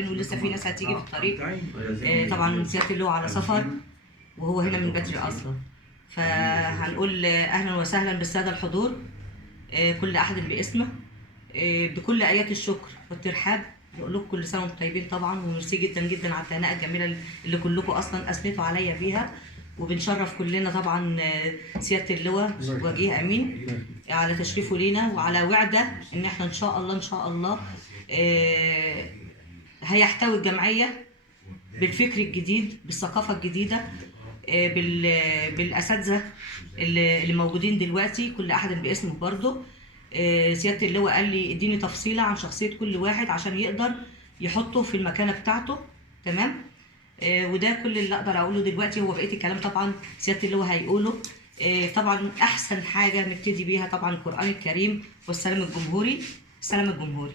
ولسه في ناس هتيجي في الطريق. طبعا سياده اللواء على سفر وهو هنا من بدري اصلا، فهنقول اهلا وسهلا بالساده الحضور، كل احد باسمه، بكل ايات الشكر والترحاب. بقول لكم كل سنه وانتم طيبين طبعا، وميرسي جدا جدا على التهنئه الجميله اللي كلكم اصلا اثنيتوا عليا بيها، وبنشرف كلنا طبعا سياده اللواء وجيه امين على تشريفه لينا، وعلى وعده ان احنا ان شاء الله ان شاء الله هيحتوي الجمعيه بالفكر الجديد، بالثقافه الجديده، بالاساتذه اللي موجودين دلوقتي، كل احد باسمه برضه. سياده اللواء قال لي اديني تفصيله عن شخصيه كل واحد عشان يقدر يحطه في المكانه بتاعته، تمام. وده كل اللي اقدر اقوله دلوقتي. هو بقيه الكلام طبعا سياده اللواء هيقوله. طبعا احسن حاجه نبتدي بيها طبعا القران الكريم والسلام الجمهوري. السلام الجمهوري.